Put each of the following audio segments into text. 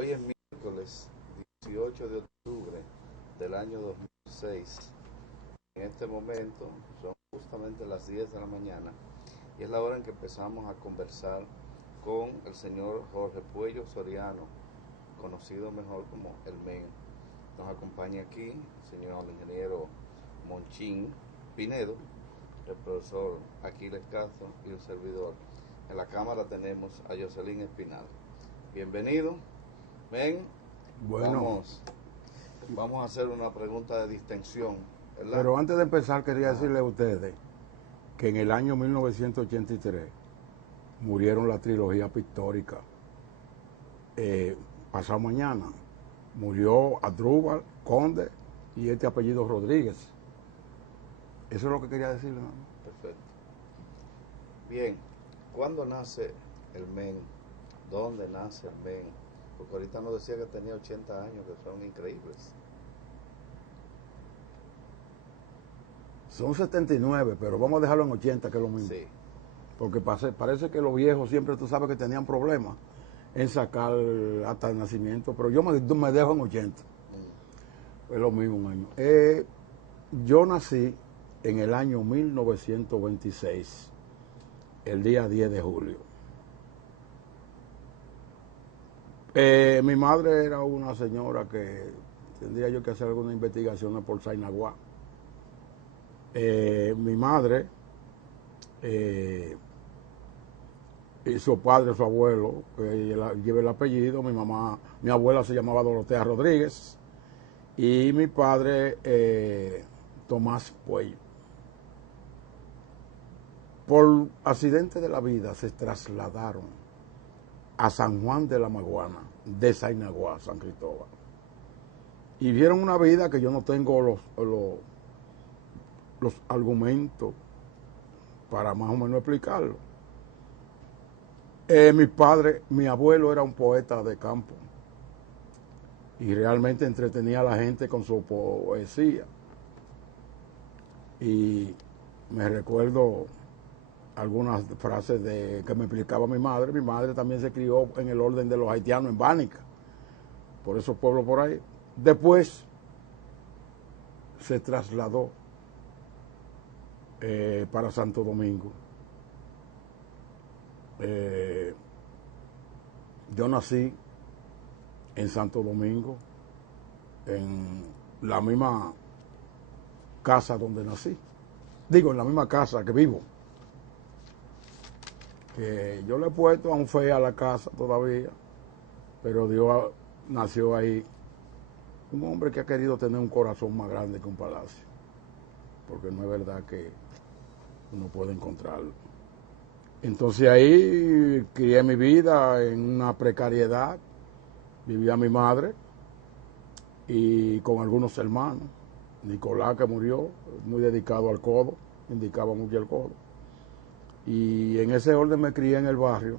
Hoy es miércoles 18 de octubre del año 2006. En este momento son justamente las 10 de la mañana y es la hora en que empezamos a conversar con el señor Jorge Puello Soriano, conocido mejor como el MEN. Nos acompaña aquí el señor ingeniero Monchín Pinedo, el profesor Aquiles Castro y un servidor. En la cámara tenemos a Jocelyn Espinal. Bienvenido. Ven, Bueno, vamos a hacer una pregunta de distensión, ¿verdad? pero antes de empezar quería decirle a ustedes que en el año 1983 murieron la trilogía pictórica. Pasado mañana murió Adrúbal, Conde y este apellido Rodríguez. Eso es lo que quería decirle, ¿no? Perfecto. Bien, ¿cuándo nace el MEN? ¿Dónde nace el MEN? Porque ahorita nos decía que tenía 80 años, que son increíbles. Son 79, pero vamos a dejarlo en 80, que es lo mismo. Sí. Porque parece que los viejos siempre, tú sabes que tenían problemas en sacar hasta el nacimiento, pero yo me dejo en 80. Es lo mismo un año. Yo nací en el año 1926, el día 10 de julio. Mi madre era una señora que tendría yo que hacer algunas investigaciones por Sainaguá. Mi madre y su padre, su abuelo, que lleva el apellido, mi abuela se llamaba Dorotea Rodríguez y mi padre Tomás Puello. Por accidente de la vida se trasladaron a San Juan de la Maguana, de Sainaguá, San Cristóbal. Y vieron una vida que yo no tengo los argumentos para más o menos explicarlo. Mi abuelo era un poeta de campo y realmente entretenía a la gente con su poesía. Y me recuerdo algunas frases que me explicaba mi madre. Mi madre también se crió en el orden de los haitianos en Bánica, por esos pueblos por ahí. Después se trasladó para Santo Domingo. Yo nací en Santo Domingo, en la misma casa donde nací. Digo, en la misma casa que vivo. Que yo le he puesto aún fe a la casa todavía, pero Dios nació ahí. Un hombre que ha querido tener un corazón más grande que un palacio, porque no es verdad que uno puede encontrarlo. Entonces ahí crié mi vida en una precariedad, vivía mi madre y con algunos hermanos. Nicolás, que murió, muy dedicado al codo, indicaba mucho el codo. Y en ese orden me crié en el barrio,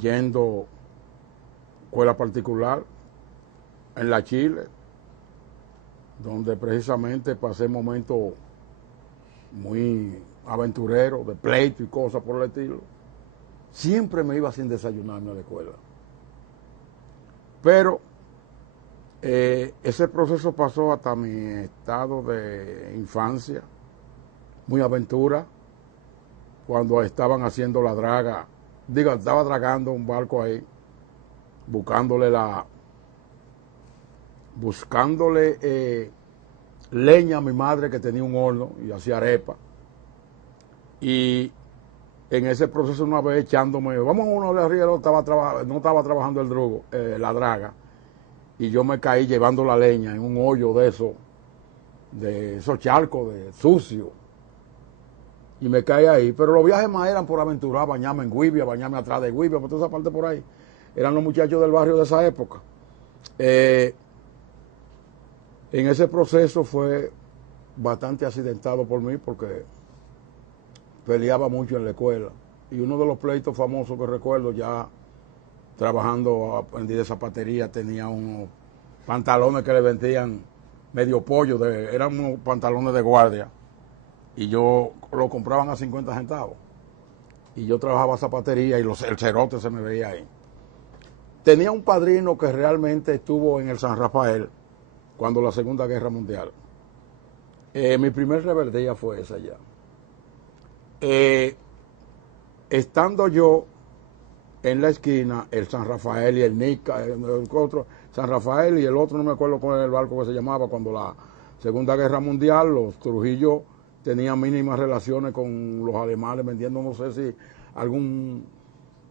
yendo a escuela particular, en la Chile, donde precisamente pasé momentos muy aventureros, de pleito y cosas por el estilo. Siempre me iba sin desayunarme a la escuela. Pero ese proceso pasó hasta mi estado de infancia, muy aventura, cuando estaban haciendo la draga. Digo, estaba dragando un barco ahí, buscándole leña a mi madre, que tenía un horno y hacía arepa. Y en ese proceso una vez echándome, vamos a uno de arriba, no estaba trabajando el drugo, la draga, y yo me caí llevando la leña en un hoyo de esos charcos de sucio, y me caí ahí. Pero los viajes más eran por aventurar, bañarme en Guibia, bañarme atrás de Guibia, por toda esa parte por ahí. Eran los muchachos del barrio de esa época. En ese proceso fue bastante accidentado por mí, porque peleaba mucho en la escuela. Y uno de los pleitos famosos que recuerdo, ya trabajando, aprendí de zapatería, tenía unos pantalones que le vendían medio pollo, eran unos pantalones de guardia, y yo lo compraban a 50 centavos. Y yo trabajaba zapatería y el cerote se me veía ahí. tenía un padrino que realmente estuvo en el San Rafael cuando la Segunda Guerra Mundial. Mi primer rebeldía fue esa ya. Estando yo en la esquina, el San Rafael y el Nica, el otro, San Rafael y el otro, no me acuerdo cuál era el barco que se llamaba, cuando la Segunda Guerra Mundial, los Trujillo tenían mínimas relaciones con los alemanes, vendiendo, no sé si algún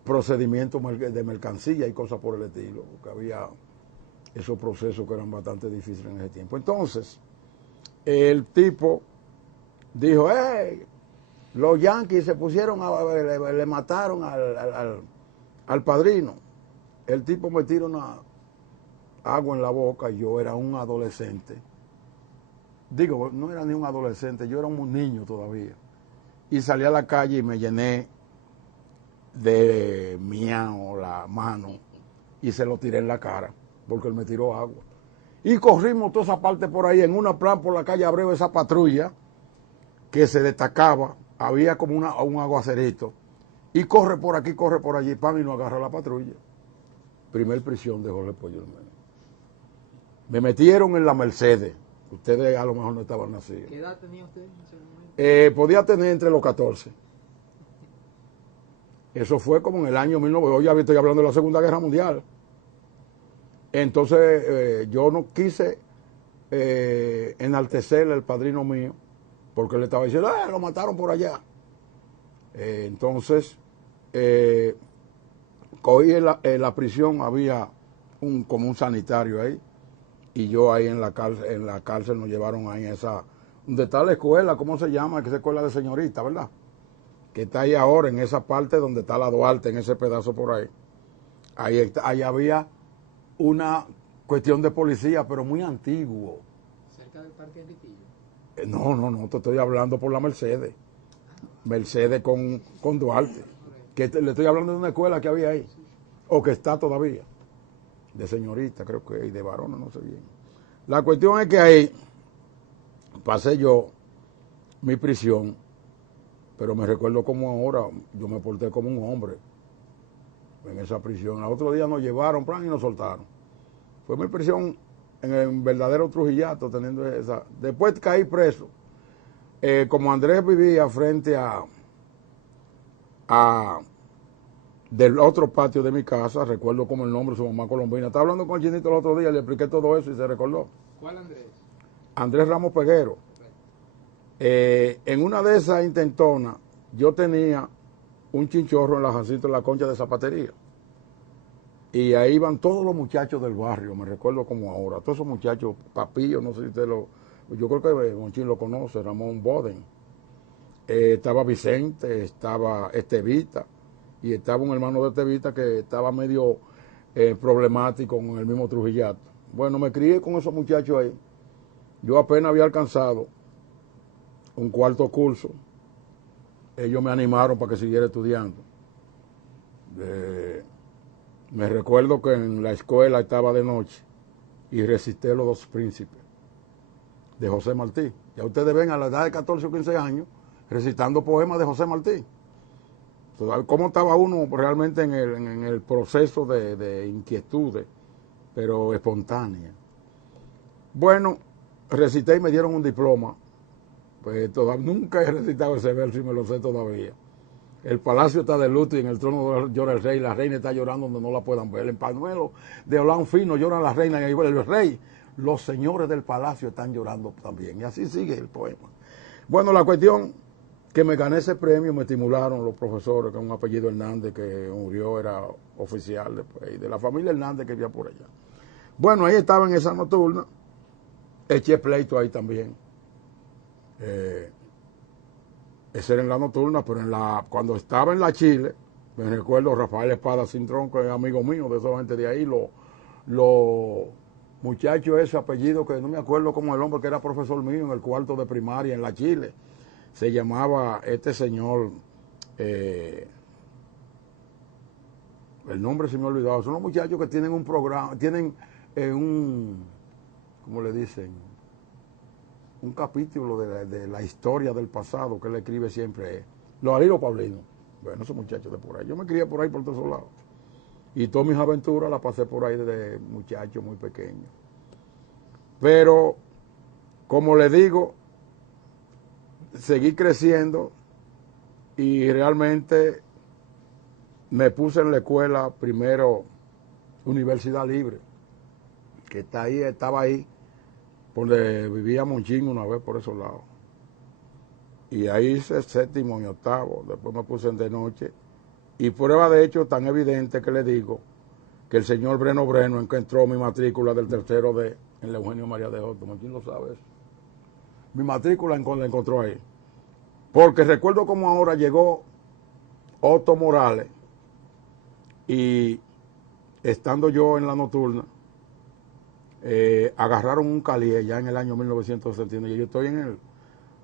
procedimiento de mercancía y cosas por el estilo, porque había esos procesos que eran bastante difíciles en ese tiempo. Entonces, el tipo dijo, los yanquis se pusieron, le mataron al padrino. El tipo me tiró una agua en la boca y yo era un adolescente. Digo, no era ni un adolescente, yo era un niño todavía. Y salí a la calle y me llené de miau la mano y se lo tiré en la cara porque él me tiró agua. Y corrimos toda esa parte por ahí, en una plan por la calle Abreu, esa patrulla que se destacaba, había como un aguacerito, y corre por aquí, corre por allí, pan, y nos agarra la patrulla. Primer prisión de Jorge Pollo Hermano. Me metieron en la Mercedes, ustedes a lo mejor no estaban nacidos. ¿Qué edad tenía usted en ese momento? Podía tener entre los 14. Eso fue como en el año 1900, hoy ya estoy hablando de la Segunda Guerra Mundial. Entonces yo no quise enaltecer al padrino mío, porque él estaba diciendo, lo mataron por allá. Entonces, cogí en la prisión, había como un sanitario ahí, y yo ahí en la cárcel nos llevaron ahí donde está la escuela, ¿cómo se llama? Que es escuela de señorita, ¿verdad? Que está ahí ahora, en esa parte donde está la Duarte, en ese pedazo por ahí. Ahí había una cuestión de policía, pero muy antiguo. ¿Cerca del Parque Enriquillo? No, te estoy hablando por la Mercedes. Mercedes con Duarte. Que le estoy hablando de una escuela que había ahí, o que está todavía, de señorita, creo que, y de varones, no sé bien. La cuestión es que ahí pasé yo mi prisión, pero me recuerdo como ahora, yo me porté como un hombre en esa prisión. Al otro día nos llevaron, plan, y nos soltaron. Fue mi prisión en el verdadero Trujillato, teniendo esa. Después caí preso. Como Andrés vivía frente del otro patio de mi casa, recuerdo como el nombre de su mamá Colombina. Estaba hablando con el chinito el otro día, le expliqué todo eso y se recordó. ¿Cuál Andrés? Andrés Ramos Peguero. En una de esas intentonas, yo tenía un chinchorro en la Jacinto, en la concha de zapatería. Y ahí iban todos los muchachos del barrio, me recuerdo como ahora. Todos esos muchachos, Papillo, no sé si usted yo creo que Monchín lo conoce, Ramón Boden. Estaba Vicente, estaba Estevita, y estaba un hermano de Estevita que estaba medio problemático con el mismo Trujillato. Bueno, me crié con esos muchachos ahí. Yo apenas había alcanzado un cuarto curso. Ellos me animaron para que siguiera estudiando. Me recuerdo que en la escuela estaba de noche y recité Los Dos Príncipes de José Martí. Ya ustedes ven a la edad de 14 o 15 años recitando poemas de José Martí. Entonces, cómo estaba uno realmente en el proceso de inquietudes, pero espontánea. Bueno, recité y me dieron un diploma. Pues nunca he recitado ese verso y me lo sé todavía. El palacio está de luto y en el trono llora el rey. La reina está llorando donde no la puedan ver. En pañuelo de olán fino lloran las reinas y el rey. Los señores del palacio están llorando también. Y así sigue el poema. Bueno, la cuestión que me gané ese premio, me estimularon los profesores, con un apellido Hernández que murió, era oficial después, de la familia Hernández que vivía por allá. Bueno, ahí estaba en esa nocturna. Eché pleito ahí también. Ese era en la nocturna, pero cuando estaba en la Chile, me recuerdo Rafael Espada Cintrón, que es amigo mío de esa gente de ahí, los muchachos, ese apellido que no me acuerdo como el hombre que era profesor mío en el cuarto de primaria en la Chile, se llamaba este señor, el nombre se me ha olvidado, son los muchachos que tienen un programa, tienen ¿cómo le dicen? Un capítulo de la historia del pasado que él escribe siempre, los Alilo Paulino. Bueno, esos muchachos de por ahí. Yo me crié por ahí por todos lados. Y todas mis aventuras las pasé por ahí desde muchacho muy pequeño. Pero, como le digo, seguí creciendo y realmente me puse en la escuela primero Universidad Libre, que estaba ahí, donde vivía Monchín una vez por esos lados. Y ahí hice séptimo y octavo, después me puse en de noche. Y prueba de hecho tan evidente que le digo que el señor Breno encontró mi matrícula del tercero D en la Eugenio María de Hostos. ¿Quién lo sabe eso? Mi matrícula la encontró ahí. Porque recuerdo como ahora llegó Otto Morales y estando yo en la nocturna, agarraron un calié ya en el año 1969. Y yo estoy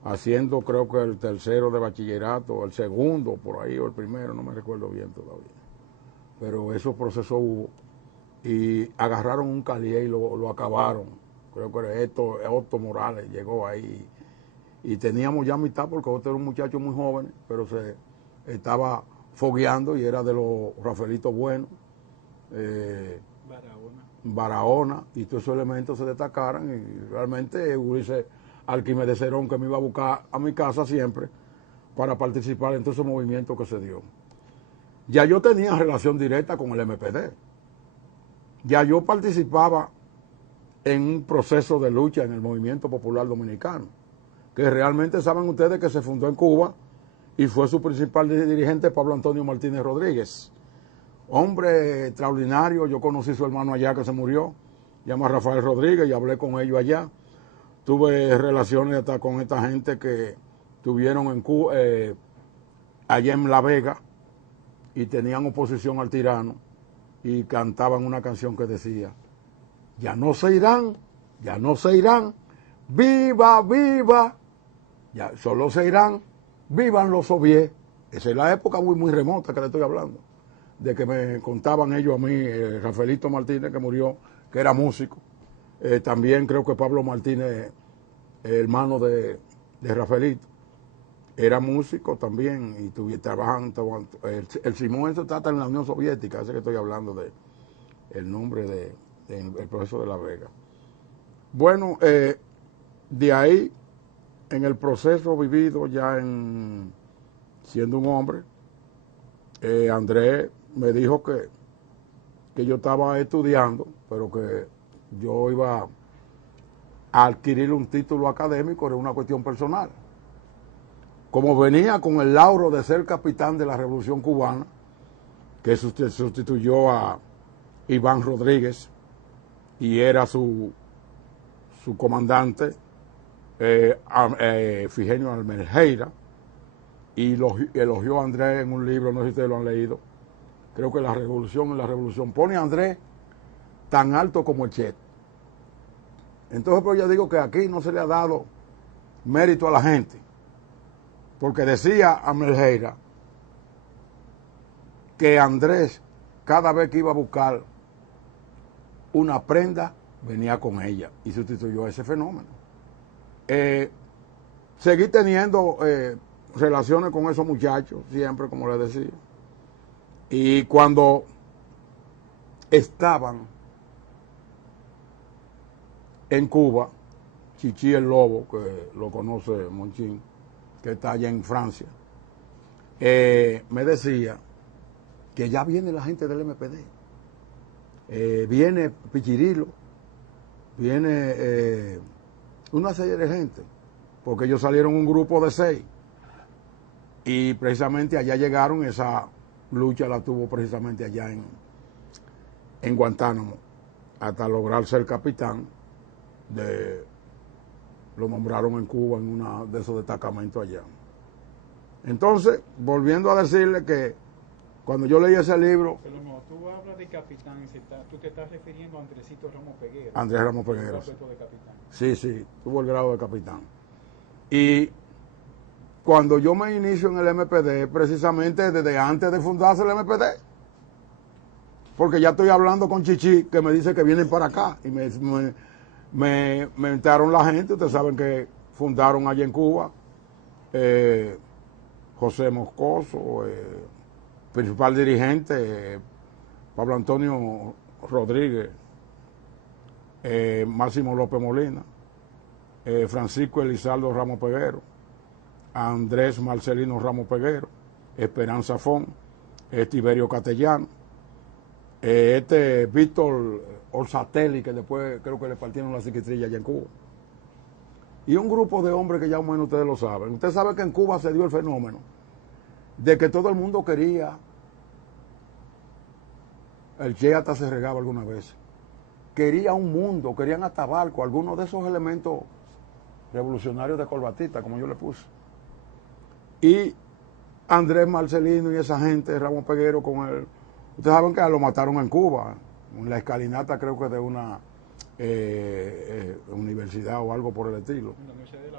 haciendo creo que el tercero de bachillerato, o el segundo por ahí, o el primero, no me recuerdo bien todavía. Pero esos procesos hubo. Y agarraron un calié y lo acabaron. Creo que era Otto Morales, llegó ahí. Y teníamos ya mitad, porque Otto era un muchacho muy joven, pero se estaba fogueando y era de los Rafaelitos buenos. Barahona, y todos esos elementos se destacaran. Y realmente Ulises Alquimes de Cerón, que me iba a buscar a mi casa siempre para participar en todos esos movimientos que se dio. Ya yo tenía relación directa con el MPD. Ya yo participaba en un proceso de lucha en el Movimiento Popular Dominicano, que realmente saben ustedes que se fundó en Cuba y fue su principal dirigente Pablo Antonio Martínez Rodríguez. Hombre extraordinario, yo conocí a su hermano allá que se murió, llama Rafael Rodríguez, y hablé con ellos allá. Tuve relaciones hasta con esta gente que tuvieron en Cuba, allá en La Vega, y tenían oposición al tirano, y cantaban una canción que decía: ya no se irán, viva, viva, ya solo se irán, vivan los soviets. Esa es la época muy, muy remota que le estoy hablando, de que me contaban ellos a mí, Rafaelito Martínez, que murió, que era músico. También creo que Pablo Martínez, hermano de Rafaelito, era músico también, y trabajan, el Simón eso está en la Unión Soviética, ese que estoy hablando de el nombre del proceso de La Vega. Bueno, de ahí, en el proceso vivido ya siendo un hombre, Andrés me dijo que yo estaba estudiando, pero que yo iba a adquirir un título académico, era una cuestión personal. Como venía con el lauro de ser capitán de la Revolución Cubana, que sustituyó a Iván Rodríguez y era su comandante, Figenio Almejeira, y elogió a Andrés en un libro, no sé si ustedes lo han leído, creo que La Revolución, pone a Andrés tan alto como el Che. Entonces, pues yo digo que aquí no se le ha dado mérito a la gente, porque decía Almejeira que Andrés, cada vez que iba a buscar una prenda, venía con ella y sustituyó ese fenómeno. Seguí teniendo relaciones con esos muchachos, siempre, como les decía. Y cuando estaban en Cuba, Chichi el Lobo, que lo conoce Monchín, que está allá en Francia, me decía que ya viene la gente del MPD. Viene Pichirilo, viene una serie de gente, porque ellos salieron un grupo de 6 y precisamente allá llegaron. Esa lucha la tuvo precisamente allá en Guantánamo, hasta lograr ser capitán. Lo nombraron en Cuba en uno de esos destacamentos allá. Entonces, volviendo a decirle que cuando yo leí ese libro... Pero no, tú hablas de capitán, tú te estás refiriendo a Andresito Ramos Peguero. Andrés Ramos Peguero. De capitán. Sí, tuvo el grado de capitán. Y cuando yo me inicio en el MPD, precisamente desde antes de fundarse el MPD, porque ya estoy hablando con Chichi, que me dice que vienen para acá, y me entraron la gente. Ustedes saben que fundaron allá en Cuba José Moscoso, principal dirigente, Pablo Antonio Rodríguez, Máximo López Molina, Francisco Elizaldo Ramos Peguero, Andrés Marcelino Ramos Peguero, Esperanza Fon, Tiberio Castellano, Víctor Orzatelli, que después creo que le partieron la psiquiatría allá en Cuba. Y un grupo de hombres que ya más o menos ustedes lo saben. Usted sabe que en Cuba se dio el fenómeno de que todo el mundo quería, el Che hasta se regaba alguna vez, quería un mundo, querían hasta barco, algunos de esos elementos revolucionarios de corbatita, como yo le puse. Y Andrés Marcelino y esa gente, Ramos Peguero con él, ustedes saben que lo mataron en Cuba, en la escalinata creo que de una universidad o algo por el estilo. En la Universidad de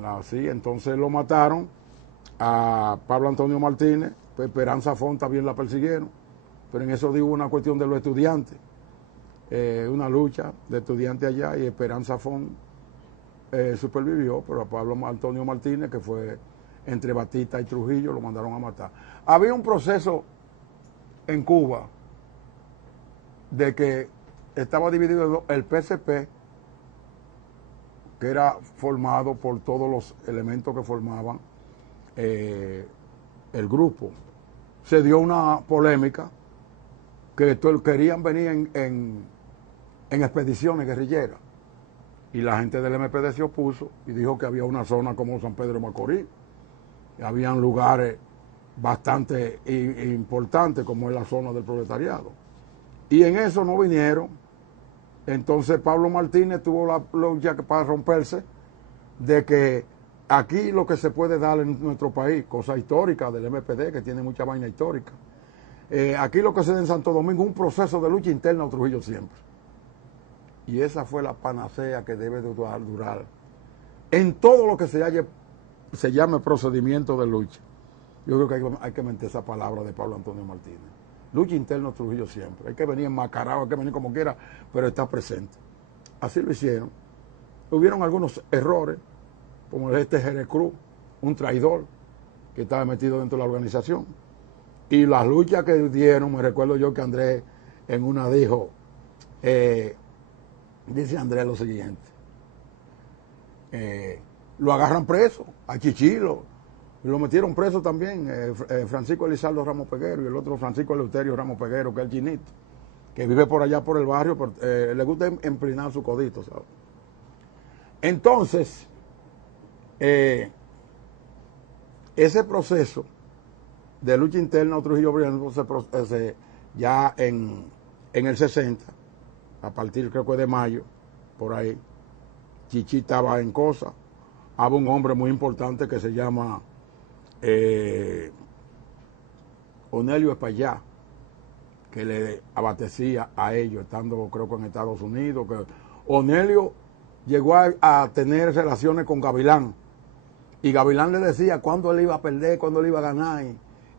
La Habana. Sí, entonces lo mataron a Pablo Antonio Martínez, Esperanza Fon también la persiguieron, pero en eso digo una cuestión de los estudiantes, una lucha de estudiantes allá, y Esperanza Fon supervivió, pero a Pablo Antonio Martínez, que fue entre Batista y Trujillo, lo mandaron a matar. Había un proceso en Cuba de que estaba dividido el PCP, que era formado por todos los elementos que formaban el grupo. Se dio una polémica que querían venir en expediciones guerrilleras, y la gente del MPD se opuso y dijo que había una zona como San Pedro de Macorís, y habían lugares bastante importantes como es la zona del proletariado, y en eso no vinieron. Entonces Pablo Martínez tuvo la lucha para romperse de que aquí lo que se puede dar en nuestro país, cosa histórica del MPD, que tiene mucha vaina histórica, aquí lo que se da en Santo Domingo, un proceso de lucha interna a Trujillo siempre. Y esa fue la panacea que debe de durar en todo lo que se llame procedimiento de lucha. Yo creo que hay que meter esa palabra de Pablo Antonio Martínez. Lucha interna a Trujillo siempre. Hay que venir enmascarado, hay que venir como quiera, pero está presente. Así lo hicieron. Hubieron algunos errores, como Jerez Cruz, un traidor que estaba metido dentro de la organización. Y las luchas que dieron, me recuerdo yo que Andrés en una dijo, dice Andrés lo siguiente, lo agarran preso, a Chichilo, y lo metieron preso también, Francisco Elizaldo Ramos Peguero y el otro Francisco Eleuterio Ramos Peguero, que es el chinito, que vive por allá por el barrio, le gusta emplinar su codito, ¿sabes? Entonces, ese proceso de lucha interna a Trujillo ya en el 60, a partir creo que de mayo, por ahí, Chichi estaba en cosa. Había un hombre muy importante que se llama Onelio Espaillá, que le abastecía a ellos, estando creo que en Estados Unidos. Que Onelio llegó a tener relaciones con Gavilán, y Gavilán le decía cuándo él iba a perder, cuándo él iba a ganar,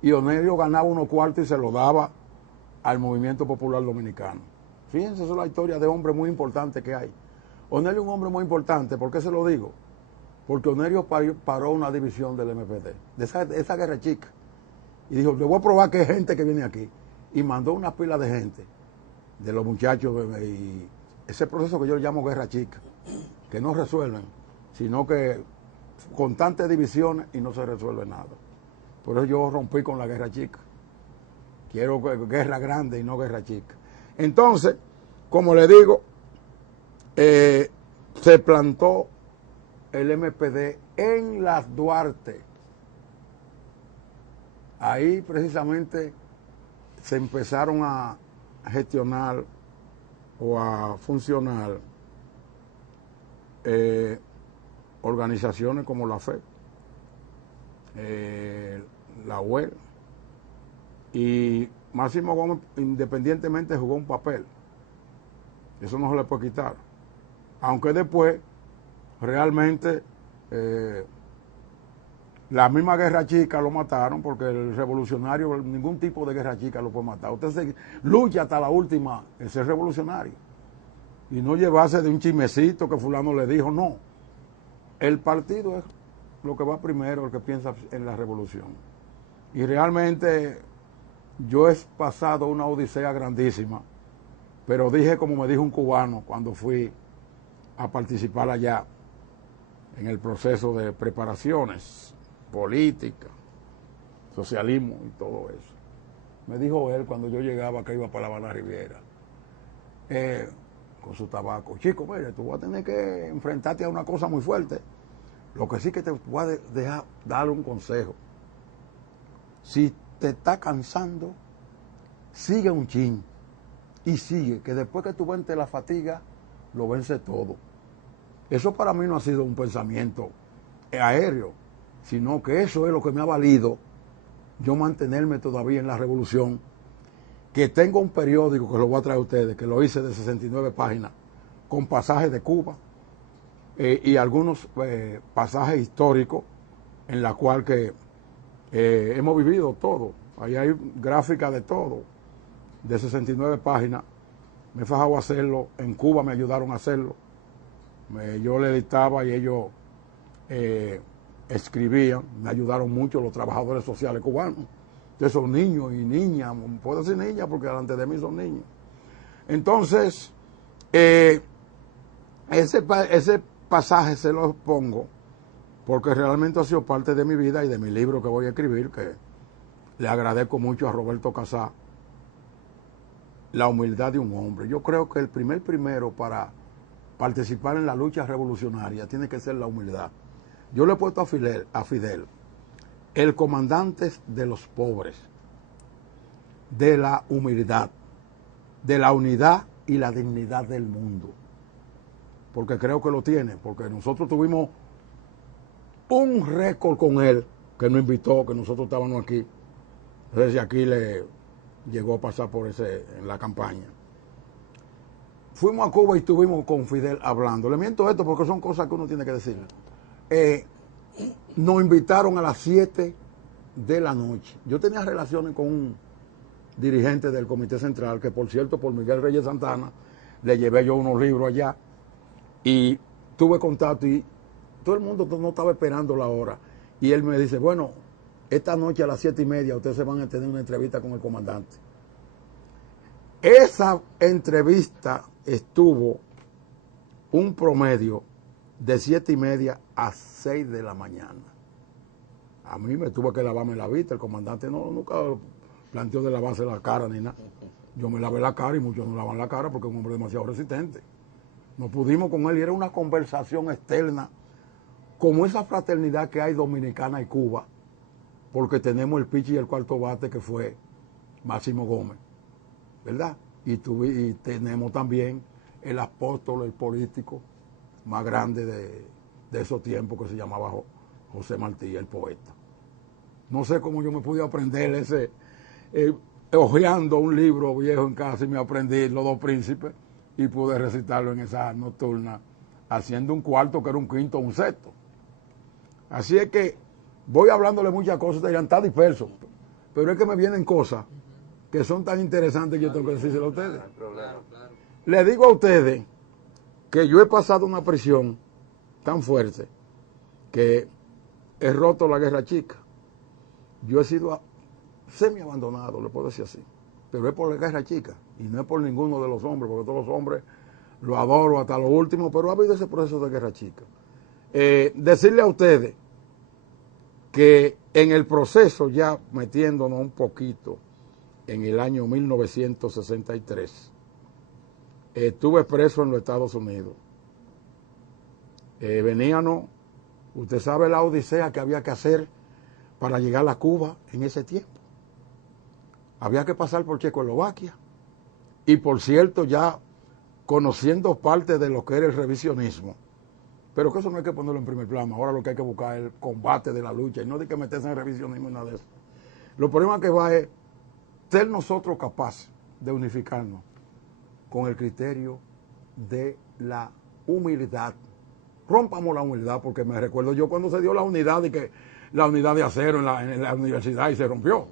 y Onelio ganaba unos cuartos y se los daba al Movimiento Popular Dominicano. Fíjense, esa es la historia de hombre muy importante que hay. Onelio es un hombre muy importante. ¿Por qué se lo digo? Porque Onelio paró una división del MPD, de esa guerra chica, y dijo, le voy a probar que hay gente que viene aquí, y mandó una pila de gente, de los muchachos, y ese proceso que yo llamo guerra chica, que no resuelven, sino que constantes divisiones y no se resuelve nada. Por eso yo rompí con la guerra chica. Quiero guerra grande y no guerra chica. Entonces, como le digo, se plantó el MPD en Las Duarte. Ahí precisamente se empezaron a gestionar o a funcionar organizaciones como la FED, la UEL, y Máximo Gómez independientemente jugó un papel. Eso no se le puede quitar. Aunque después, realmente, la misma guerra chica lo mataron, porque el revolucionario, ningún tipo de guerra chica lo puede matar. Usted se lucha hasta la última en ser revolucionario. Y no llevarse de un chismecito que fulano le dijo, no. El partido es lo que va primero, el que piensa en la revolución. Y realmente yo he pasado una odisea grandísima, pero dije como me dijo un cubano cuando fui a participar allá en el proceso de preparaciones, política, socialismo y todo eso. Me dijo él cuando yo llegaba que iba para la Habana Riviera, con su tabaco, chico, mire, tú vas a tener que enfrentarte a una cosa muy fuerte. Lo que sí que te voy a dejar darle un consejo. Si te está cansando, sigue un chin y sigue, que después que tú ventes la fatiga, lo vence todo. Eso para mí no ha sido un pensamiento aéreo, sino que eso es lo que me ha valido yo mantenerme todavía en la revolución, que tengo un periódico que lo voy a traer a ustedes, que lo hice de 69 páginas, con pasajes de Cuba y algunos pasajes históricos en la cual que hemos vivido todo. Ahí hay gráficas de todo, de 69 páginas. Me he fajado a hacerlo, en Cuba me ayudaron a hacerlo. Yo le dictaba y ellos escribían, me ayudaron mucho los trabajadores sociales cubanos. De esos niños y niñas, puedo decir niñas porque delante de mí son niños. Entonces, ese pasaje se lo pongo porque realmente ha sido parte de mi vida y de mi libro que voy a escribir, que le agradezco mucho a Roberto Casá, La humildad de un hombre. Yo creo que el primero para participar en la lucha revolucionaria tiene que ser la humildad. Yo le he puesto a Fidel el comandante de los pobres, de la humildad, de la unidad y la dignidad del mundo. Porque creo que lo tiene, porque nosotros tuvimos un récord con él, que nos invitó, que nosotros estábamos aquí. Entonces aquí le llegó a pasar por en la campaña. Fuimos a Cuba y estuvimos con Fidel hablando. Le miento esto porque son cosas que uno tiene que decir. Nos invitaron a las 7 de la noche. Yo tenía relaciones con un dirigente del Comité Central, que por cierto, por Miguel Reyes Santana, le llevé yo unos libros allá y tuve contacto y todo el mundo no estaba esperando la hora. Y él me dice, bueno, esta noche a las 7:30 ustedes se van a tener una entrevista con el comandante. Esa entrevista estuvo un promedio de 7:30 a 6 de la mañana. A mí me tuve que lavarme la vista, el comandante nunca planteó de lavarse la cara ni nada. Yo me lavé la cara y muchos no lavan la cara porque es un hombre demasiado resistente. Nos pudimos con él y era una conversación externa, como esa fraternidad que hay Dominicana y Cuba, porque tenemos el pichi y el cuarto bate que fue Máximo Gómez, ¿verdad? Y tenemos también el apóstol, el político más grande de esos tiempos, que se llamaba José Martí, el poeta. No sé cómo yo me pude aprender hojeando un libro viejo en casa y me aprendí Los Dos Príncipes y pude recitarlo en esa nocturna, haciendo un cuarto que era un quinto o un sexto. Así es que voy hablándole muchas cosas, dirán, está disperso, pero es que me vienen cosas que son tan interesantes que yo tengo que decírselo a ustedes. Le digo a ustedes que yo he pasado una presión tan fuerte que he roto la guerra chica. Yo he sido semi abandonado, le puedo decir así, pero es por la guerra chica y no es por ninguno de los hombres, porque todos los hombres los adoro hasta lo último, pero ha habido ese proceso de guerra chica. Decirle a ustedes que en el proceso, ya metiéndonos un poquito en el año 1963, estuve preso en los Estados Unidos. Veníamos, usted sabe la odisea que había que hacer para llegar a Cuba en ese tiempo. Había que pasar por Checoslovaquia. Y por cierto, ya conociendo parte de lo que era el revisionismo, pero que eso no hay que ponerlo en primer plano. Ahora lo que hay que buscar es el combate de la lucha y no de que meterse en revisionismo y nada de eso. Lo problema que va es ser nosotros capaces de unificarnos con el criterio de la humildad. Rompamos la humildad, porque me recuerdo yo cuando se dio la unidad, y que la unidad de acero en la universidad y se rompió.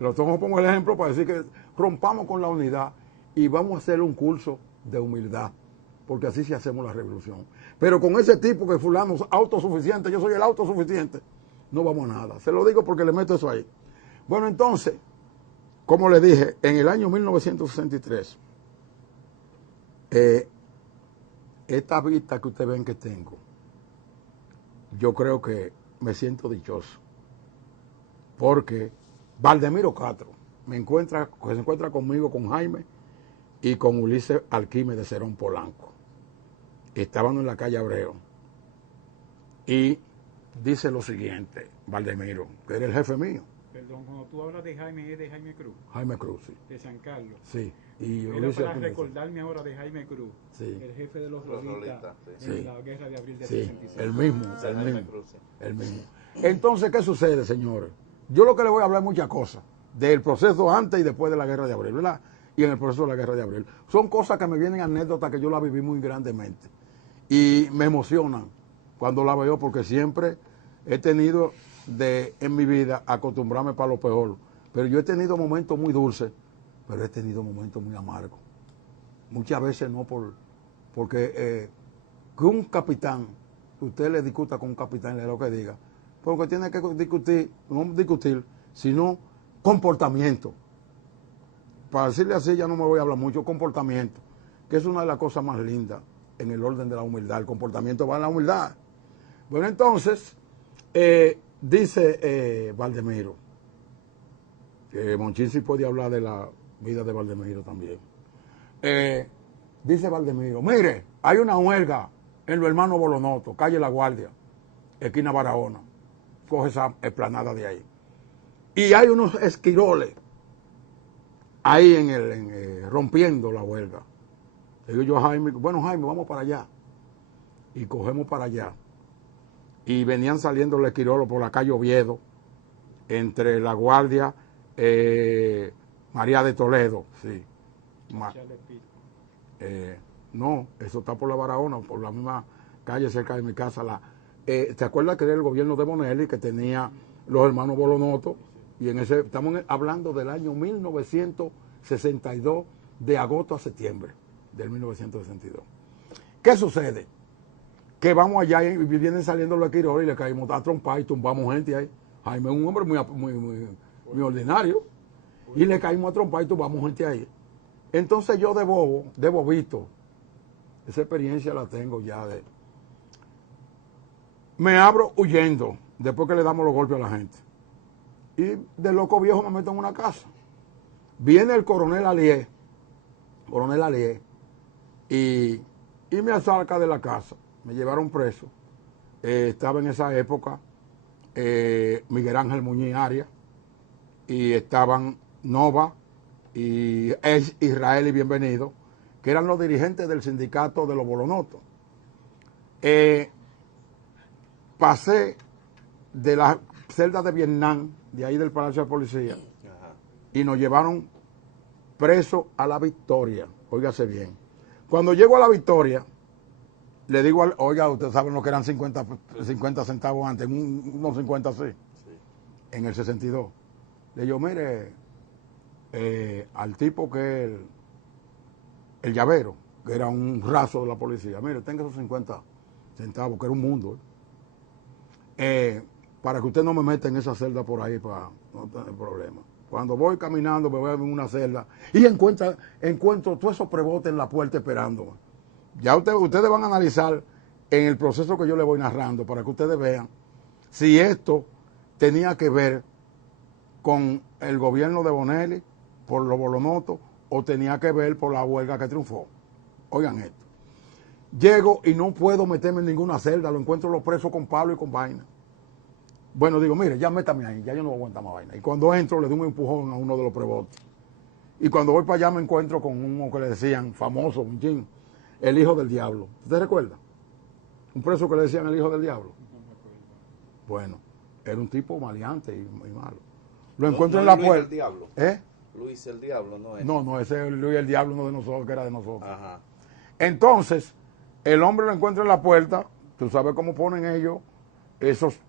Pero pongo el ejemplo para decir que rompamos con la unidad y vamos a hacer un curso de humildad, porque así sí hacemos la revolución. Pero con ese tipo que fulano es autosuficiente, yo soy el autosuficiente, no vamos a nada. Se lo digo porque le meto eso ahí. Bueno, entonces, como le dije, en el año 1963, esta vista que ustedes ven que tengo, yo creo que me siento dichoso. Porque Valdemiro Castro se encuentra conmigo, con Jaime y con Ulises Alquime de Cerón Polanco. Estaban en la calle Abreu. Y dice lo siguiente, Valdemiro, que era el jefe mío. Perdón, cuando tú hablas de Jaime, es de Jaime Cruz, Jaime Cruz, sí. de San Carlos. Sí. Y Era Ulises para Alquime. recordarme ahora de Jaime Cruz, Sí. el jefe de los rolitas sí. en la guerra de abril de Sí, 66. el mismo, Jaime Cruz. el mismo. Entonces, ¿qué sucede, señores? Yo lo que le voy a hablar muchas cosas, del proceso antes y después de la guerra de abril, ¿verdad? Y en el proceso de la guerra de abril. Son cosas que me vienen anécdotas que yo las viví muy grandemente. Y me emocionan cuando la veo porque siempre he tenido en mi vida acostumbrarme para lo peor. Pero yo he tenido momentos muy dulces, pero he tenido momentos muy amargos. Muchas veces no porque que un capitán, usted le discuta con un capitán, le lo que diga, porque tiene que discutir, no discutir, sino comportamiento. Para decirle así, ya no me voy a hablar mucho, comportamiento, que es una de las cosas más lindas en el orden de la humildad. El comportamiento va en la humildad. Bueno, entonces, dice Valdemiro, que Monchín sí puede hablar de la vida de Valdemiro también. Dice Valdemiro, mire, hay una huelga en los hermanos Bolonoto, calle La Guardia, esquina Barahona. Coge esa explanada de ahí. Y hay unos esquiroles ahí rompiendo la huelga. Digo yo a Jaime, bueno Jaime, vamos para allá. Y cogemos para allá. Y venían saliendo los esquiroles por la calle Oviedo, entre La Guardia, María de Toledo, sí. No, eso está por la Barahona, por la misma calle cerca de mi casa. ¿Te acuerdas que era el gobierno de Bonelli que tenía los hermanos Bolonoto? Y estamos hablando del año 1962, de agosto a septiembre del 1962. ¿Qué sucede? Que vamos allá y vienen saliendo los esquiroles y le caímos a trompar y tumbamos gente ahí. Jaime es un hombre muy ordinario. Y le caímos a trompar y tumbamos gente ahí. Entonces yo de bobito, esa experiencia la tengo ya me abro huyendo después que le damos los golpes a la gente. Y de loco viejo me meto en una casa. Viene el coronel Alié, y me acerca de la casa. Me llevaron preso. Estaba en esa época Miguel Ángel Muñiz Arias, y estaban Nova y Israel y Bienvenido, que eran los dirigentes del sindicato de los Bolonotos. Pasé de la celda de Vietnam, de ahí del Palacio de Policía, y nos llevaron presos a La Victoria. Óigase bien. Cuando llego a La Victoria, le digo, oiga, ustedes saben lo que eran 50 centavos antes, unos 50 así, sí. En el 62. Le digo, mire, al tipo que es el llavero, que era un raso de la policía, mire, tenga esos 50 centavos, que era un mundo, para que usted no me meta en esa celda por ahí para no tener problemas. Cuando voy caminando me voy a una celda y encuentro todos esos prebotes en la puerta esperándome. Ya ustedes van a analizar en el proceso que yo le voy narrando para que ustedes vean si esto tenía que ver con el gobierno de Bonelli por los Bolonotos o tenía que ver por la huelga que triunfó. Oigan esto. Llego y no puedo meterme en ninguna celda, lo encuentro los presos con palo y con vaina. Bueno, digo, mire, ya métame ahí, ya yo no aguanto más vaina. Y cuando entro le doy un empujón a uno de los prebotes. Y cuando voy para allá me encuentro con uno que le decían, famoso, un chin, el hijo del diablo. ¿Usted recuerda? Un preso que le decían el hijo del diablo. Bueno, era un tipo maleante y malo. Lo encuentro en la puerta. Luis el Diablo. Luis el Diablo, no es. No, ese es Luis el Diablo, uno de nosotros, que era de nosotros. Ajá. Entonces, el hombre lo encuentra en la puerta, tú sabes cómo ponen ellos esos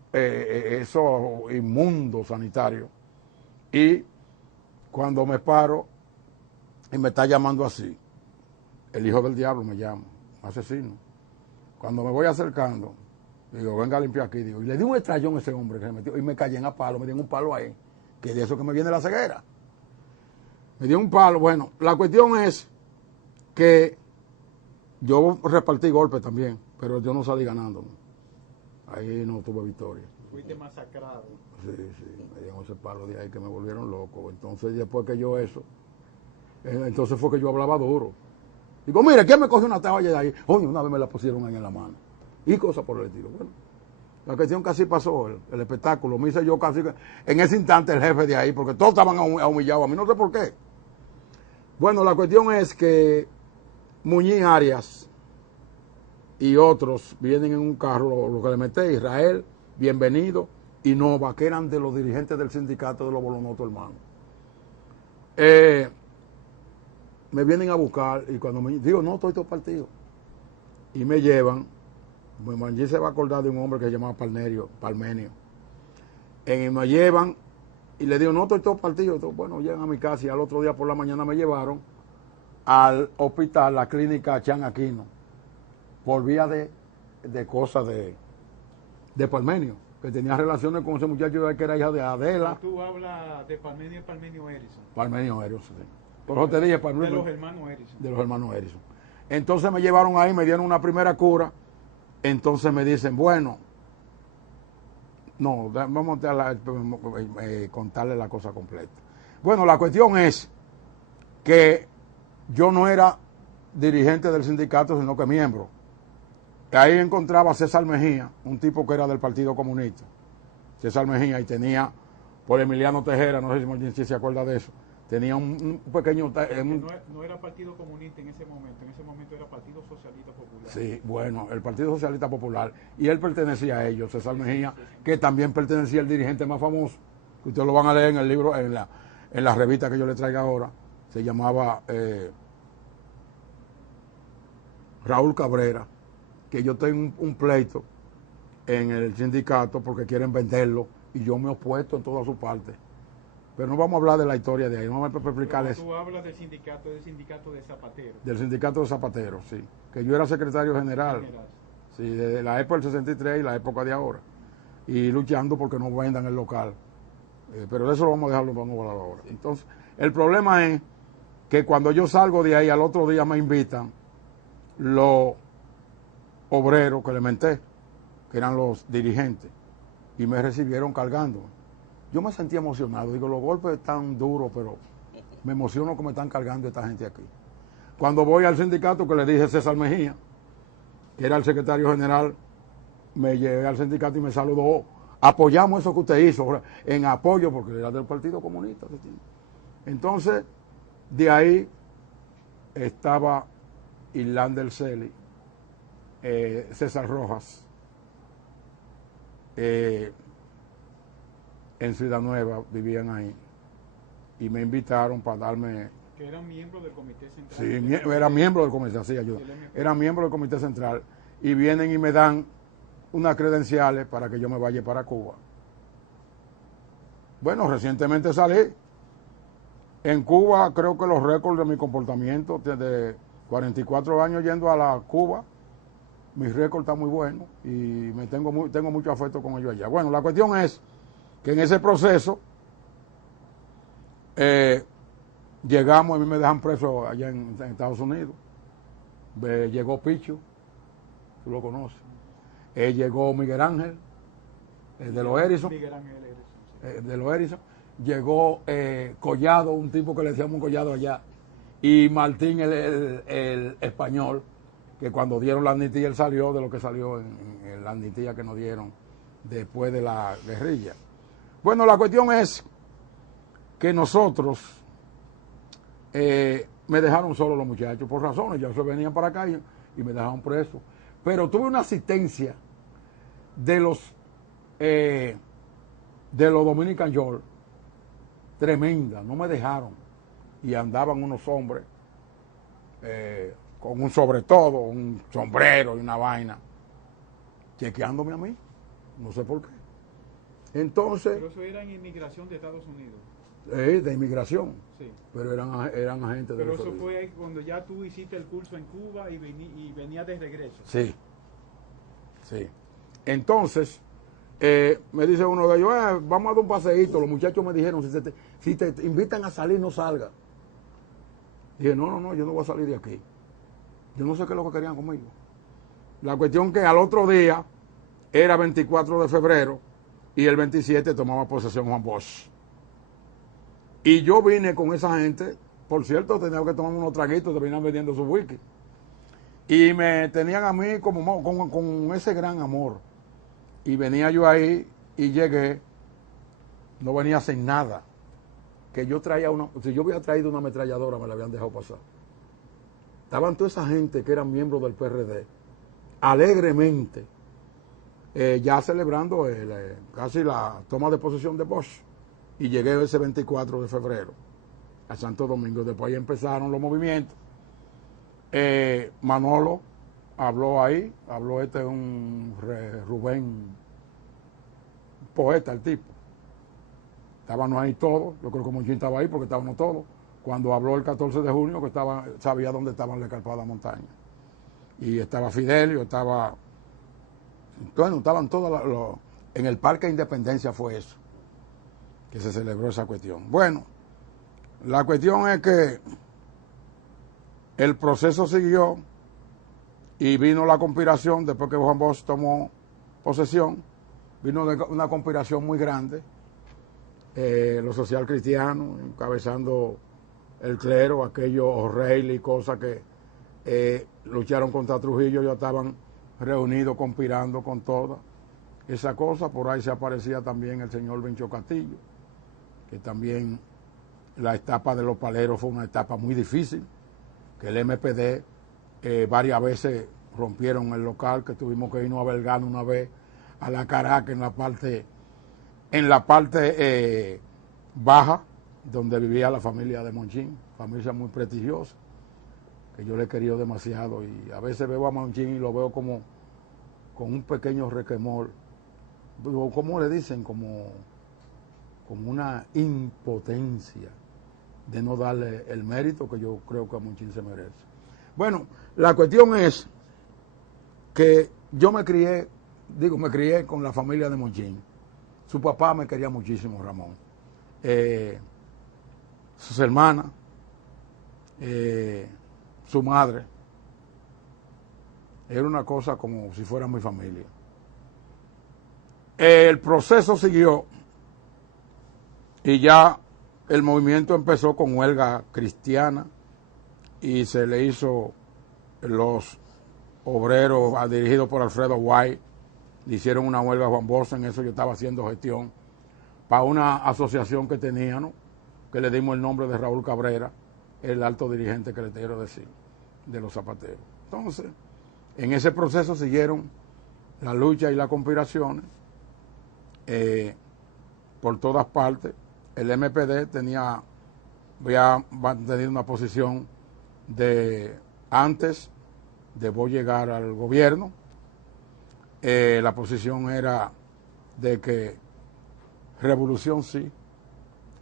inmundos sanitarios. Y cuando me paro y me está llamando así, el hijo del diablo me llama, asesino. Cuando me voy acercando, digo, venga a limpiar aquí, digo, y le di un estrellón a ese hombre que se metió, y me cayé en a palo, me dieron un palo ahí, que de eso que me viene la ceguera. Me dio un palo. Bueno, la cuestión es que yo repartí golpes también, pero yo no salí ganando. Ahí no tuve victoria. Fuiste masacrado. Sí, me dieron ese palo de ahí que me volvieron loco. Entonces, después que yo eso, entonces fue que yo hablaba duro. Digo, mire, ¿quién me cogió una toalla de ahí? Oye, una vez me la pusieron ahí en la mano. Y cosas por el estilo. Bueno, la cuestión casi pasó, el espectáculo. Me hice yo casi en ese instante el jefe de ahí, porque todos estaban humillados a mí, no sé por qué. Bueno, la cuestión es que Muñiz Arias y otros vienen en un carro, lo que le metí, Israel, Bienvenido y Nova, que eran de los dirigentes del sindicato de los bolonotos, hermano. Me vienen a buscar y cuando me digo, no, estoy todo partido. Y me llevan, allí se va a acordar de un hombre que se llamaba Parmenio. Me llevan y le digo, no, estoy todo partido. Entonces, bueno, llegan a mi casa y al otro día por la mañana me llevaron al hospital, la clínica Chan Aquino, por vía de cosas de Parmenio, que tenía relaciones con ese muchacho que era hija de Adela. Tú hablas de Parmenio y Parmenio Erison. Parmenio Erison, sí. Por eso te dije, Parmenio. De los hermanos Erison. De los hermanos Erison. Entonces me llevaron ahí, me dieron una primera cura. Entonces me dicen, bueno, no, vamos a contarle la cosa completa. Bueno, la cuestión es que yo no era dirigente del sindicato, sino que miembro. Ahí encontraba a César Mejía, un tipo que era del Partido Comunista. César Mejía, y tenía, por Emiliano Tejera, no sé si se acuerda de eso, tenía un pequeño... No era Partido Comunista en ese momento era Partido Socialista Popular. Sí, bueno, el Partido Socialista Popular, y él pertenecía a ellos, César Mejía, que también pertenecía al dirigente más famoso, que ustedes lo van a leer en el libro, en la revista que yo le traiga ahora, se llamaba Raúl Cabrera, que yo tengo un pleito en el sindicato porque quieren venderlo y yo me he opuesto en toda su parte. Pero no vamos a hablar de la historia de ahí, no vamos a explicar eso. Tú hablas del sindicato de zapateros. Del sindicato de zapateros, sí. Que yo era secretario general. Sí, desde la época del 63 y la época de ahora. Y luchando porque no vendan el local. Pero eso lo vamos a dejarlo, vamos a hablar ahora. Entonces, el problema es que cuando yo salgo de ahí, al otro día me invitan los obreros que le menté, que eran los dirigentes, y me recibieron cargando. Yo me sentí emocionado, digo, los golpes están duros, pero me emociono que me están cargando esta gente aquí. Cuando voy al sindicato, que le dije a César Mejía, que era el secretario general, me llevé al sindicato y me saludó. Apoyamos eso que usted hizo, en apoyo, porque era del Partido Comunista. Entonces, de ahí estaba Irlander Celi, César Rojas, en Ciudad Nueva, vivían ahí, y me invitaron para darme... Que eran miembros del Comité Central. Sí, era miembro del Comité, sí, ayuda. Era miembro del Comité Central, y vienen y me dan unas credenciales para que yo me vaya para Cuba. Bueno, recientemente salí. En Cuba creo que los récords de mi comportamiento, desde 44 años yendo a la Cuba, mi récord está muy bueno y tengo mucho afecto con ellos allá. Bueno, la cuestión es que en ese proceso llegamos, a mí me dejan preso allá en Estados Unidos. Llegó Picho, tú lo conoces. Llegó Miguel Ángel, de los Erison. Miguel Ángel Erison. De los Erison. Llegó Collado, un tipo que le decíamos un Collado allá. Y Martín, el español, que cuando dieron la amnistía, él salió de lo que salió en la amnistía que nos dieron después de la guerrilla. Bueno, la cuestión es que nosotros, me dejaron solo los muchachos, por razones, ya se venían para acá y me dejaron preso. Pero tuve una asistencia de los Dominican York tremenda, no me dejaron. Y andaban unos hombres con un sobre todo, un sombrero y una vaina, chequeándome a mí, no sé por qué. Entonces... Pero eso era en inmigración de Estados Unidos. De inmigración, sí. Pero eran agentes de los... Pero eso fue cuando ya tú hiciste el curso en Cuba y venías de regreso. Sí, sí. Entonces, me dice uno de ellos, vamos a dar un paseíto. Los muchachos me dijeron, si te invitan a salir, no salga. Dije, no, yo no voy a salir de aquí. Yo no sé qué es lo que querían conmigo. La cuestión que al otro día era 24 de febrero y el 27 tomaba posesión Juan Bosch. Y yo vine con esa gente, por cierto, tenía que tomar unos traguitos, terminan vendiendo su whisky. Y me tenían a mí como con ese gran amor. Y venía yo ahí y llegué, no venía sin nada. Que yo traía si yo hubiera traído una ametralladora me la habían dejado pasar. Estaban toda esa gente que eran miembros del PRD, alegremente, ya celebrando casi la toma de posesión de Bosch. Y llegué ese 24 de febrero a Santo Domingo. Después ahí empezaron los movimientos. Manolo habló ahí, habló un Rubén, poeta el tipo. Estábamos ahí todos, yo creo que Monchín estaba ahí porque estábamos todos. Cuando habló el 14 de junio, que sabía dónde estaban las escarpadas montañas. Y estaba Fidelio, estaban todos en el Parque Independencia fue eso, que se celebró esa cuestión. Bueno, la cuestión es que el proceso siguió y vino la conspiración después que Juan Bosch tomó posesión. Vino una conspiración muy grande. Los social cristianos, encabezando el clero, aquellos O'Reilly y cosas que lucharon contra Trujillo, ya estaban reunidos conspirando con todas esa cosa. Por ahí se aparecía también el señor Bencho Castillo, que también la etapa de los paleros fue una etapa muy difícil, que el MPD varias veces rompieron el local, que tuvimos que irnos a Belgrano una vez a la Caracas en la parte baja, donde vivía la familia de Monchín, familia muy prestigiosa, que yo le he querido demasiado, y a veces veo a Monchín y lo veo como con un pequeño requemor, ¿cómo le dicen? Como una impotencia de no darle el mérito que yo creo que a Monchín se merece. Bueno, la cuestión es que yo me crié con la familia de Monchín. Su papá me quería muchísimo, Ramón. Sus hermanas, su madre. Era una cosa como si fuera mi familia. El proceso siguió y ya el movimiento empezó con huelga cristiana y se le hizo los obreros dirigidos por Alfredo White. Le hicieron una huelga a Juan Bosch, en eso yo estaba haciendo gestión para una asociación que teníamos, que le dimos el nombre de Raúl Cabrera, el alto dirigente que le quiero decir, de los zapateros. Entonces, en ese proceso siguieron la lucha y las conspiraciones por todas partes. El MPD había mantenido una posición de antes de vos llegar al gobierno. La posición era de que revolución sí,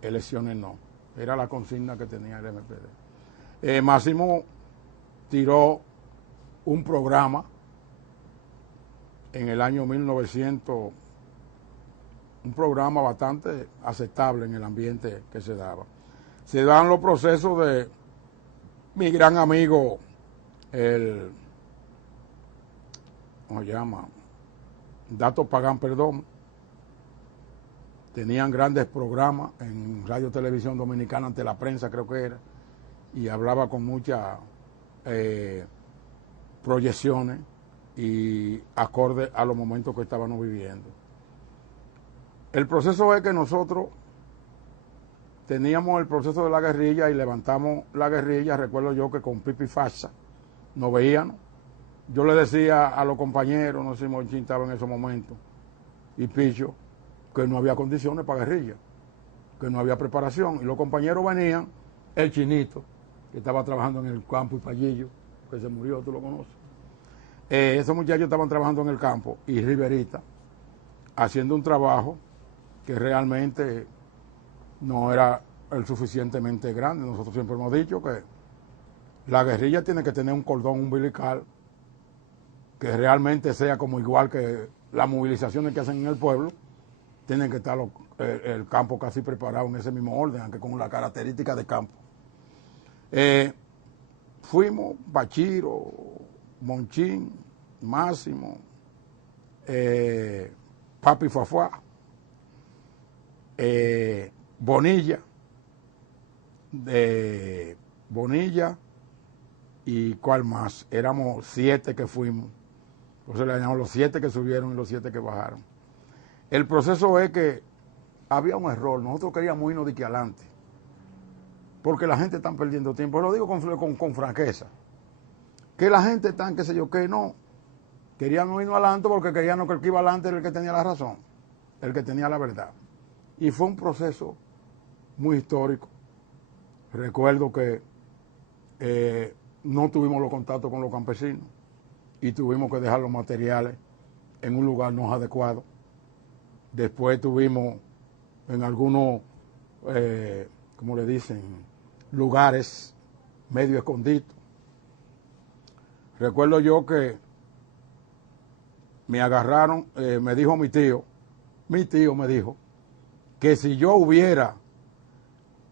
elecciones no. Era la consigna que tenía el MPD. Máximo tiró un programa en el año 1900, un programa bastante aceptable en el ambiente que se daba. Se daban los procesos de mi gran amigo, ¿cómo se llama? Dato Pagán Perdón. Tenían grandes programas en Radio Televisión Dominicana, ante la prensa creo que era, y hablaba con muchas proyecciones y acorde a los momentos que estábamos viviendo. El proceso es que nosotros teníamos el proceso de la guerrilla y levantamos la guerrilla. Recuerdo yo que con Pipi Facha nos veíamos. Yo le decía a los compañeros, no sé si Monchín estaba en esos momentos, y Picho, que no había condiciones para guerrilla, que no había preparación. Y los compañeros venían, el Chinito, que estaba trabajando en el campo, y Pallillo, que se murió, tú lo conoces. Esos muchachos estaban trabajando en el campo, y Riverita, haciendo un trabajo que realmente no era el suficientemente grande. Nosotros siempre hemos dicho que la guerrilla tiene que tener un cordón umbilical que realmente sea como igual que las movilizaciones que hacen en el pueblo. Tienen que estar el campo casi preparado en ese mismo orden, aunque con la característica de campo. fuimos Bachiro, Monchín, Máximo, Papi Fafá, Bonilla, Bonilla y cuál más. Éramos 7 que fuimos. Por eso le llamamos los 7 que subieron y los 7 que bajaron. El proceso es que había un error. Nosotros queríamos irnos de aquí adelante. Porque la gente está perdiendo tiempo. Lo digo con franqueza. Que la gente está, qué sé yo, que no. Querían irnos adelante porque querían que el que iba adelante era el que tenía la razón. El que tenía la verdad. Y fue un proceso muy histórico. Recuerdo que no tuvimos los contactos con los campesinos y tuvimos que dejar los materiales en un lugar no adecuado. Después tuvimos en algunos, como le dicen, lugares medio escondidos. Recuerdo yo que me agarraron, me dijo mi tío me dijo que si yo hubiera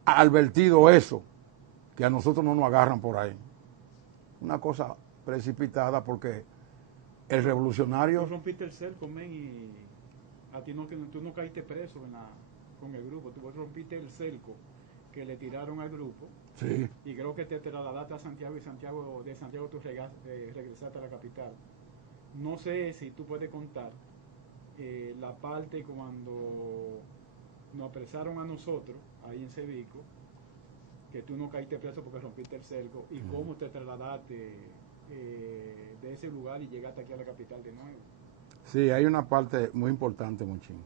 advertido eso, que a nosotros no nos agarran por ahí. Una cosa precipitada porque el revolucionario... Tú rompiste el cerco, men, y a ti tú no caíste preso con el grupo. Tú rompiste el cerco que le tiraron al grupo. Sí. Y creo que te trasladaste a Santiago y de Santiago tú regresaste a la capital. No sé si tú puedes contar la parte cuando nos apresaron a nosotros ahí en Cebico, que tú no caíste preso porque rompiste el cerco, y cómo te trasladaste de ese lugar y llegaste aquí a la capital de nuevo. Sí, hay una parte muy importante, Monchín.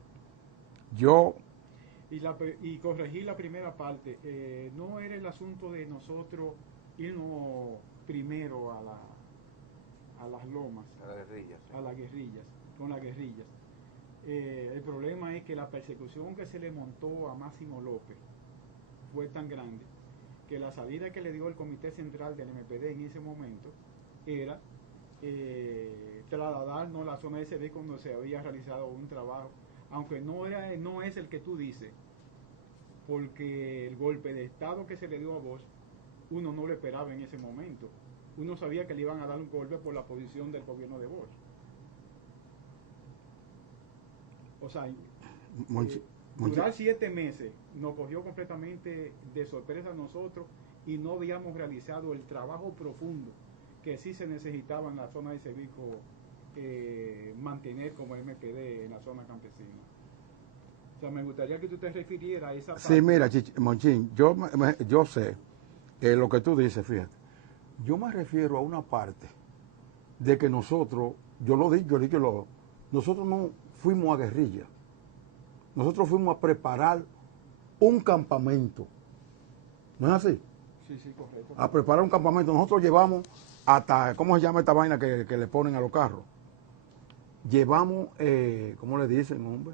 Y corregir la primera parte, no era el asunto de nosotros irnos primero a las lomas, a las guerrillas, con las guerrillas. El problema es que la persecución que se le montó a Máximo López fue tan grande que la salida que le dio el Comité Central del MPD en ese momento era trasladarnos a la zona de Cebico donde se había realizado un trabajo, aunque no es el que tú dices, porque el golpe de Estado que se le dio a Bosch, uno no lo esperaba en ese momento. Uno sabía que le iban a dar un golpe por la posición del gobierno de Bosch. O sea, durar 7 meses nos cogió completamente de sorpresa a nosotros y no habíamos realizado el trabajo profundo que sí se necesitaba en la zona de Cebico, mantener como MPD en la zona campesina. O sea, me gustaría que tú te refirieras a esa parte. Sí, mira, Monchín, yo sé lo que tú dices, fíjate. Yo me refiero a una parte de que nosotros, nosotros no fuimos a guerrilla. Nosotros fuimos a preparar un campamento. ¿No es así? Sí, correcto. A preparar un campamento. Nosotros llevamos hasta, ¿cómo se llama esta vaina que le ponen a los carros? Llevamos, ¿cómo le dicen, hombre?